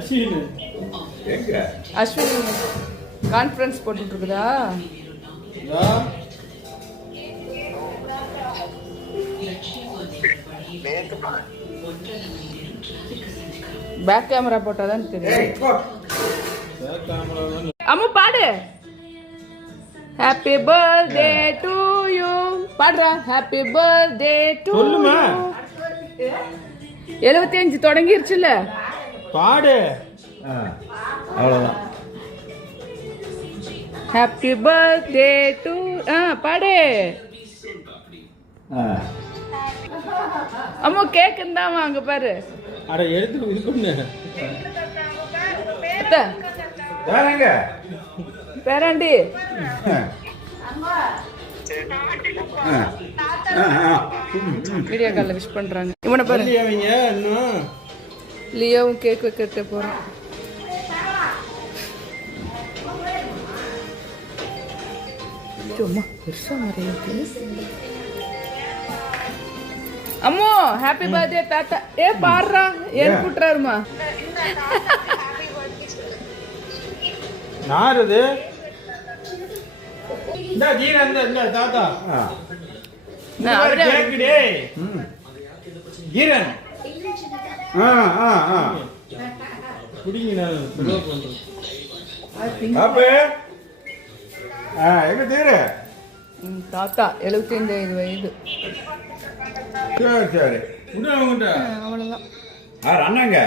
Ashwin conference போட்டுட்டு இருக்குதா? Back camera போட்டாதான் தெரியும். அம்மா பாடு. ஹாப்பி பர்த்டே டு யூ பாடுறா. Happy birthday to you. 75 தொடங்கிருச்சுல பாடு. அவ்வளவுதான். ஹாப்பி பர்த்டே டு பாடு. அம்மா கேக் இருந்தாமா அங்க பாரு. அட எடுத்து இருக்குன்னு வேறங்க பேராண்டி வீடியோ கால்ல விஷ் பண்றாங்க. இவனை பாரு. அவங்க இன்னும் லியோவும் கேக் வைக்கிட்ட போறான். அம்மா பெருசா மறையுது. அம்மோ ஹாப்பி பர்த்டே தாத்தா. பாடுறா. ஏன் கூட்டுறாருமா? யாருது? இந்த ஜீரா இந்த தாத்தா கேக்குடே. ஜீரன் குடிங்க. எங்க தீர தாத்தா 75 வயது. சரி சரி அவ்வளவுதான். அண்ணாங்க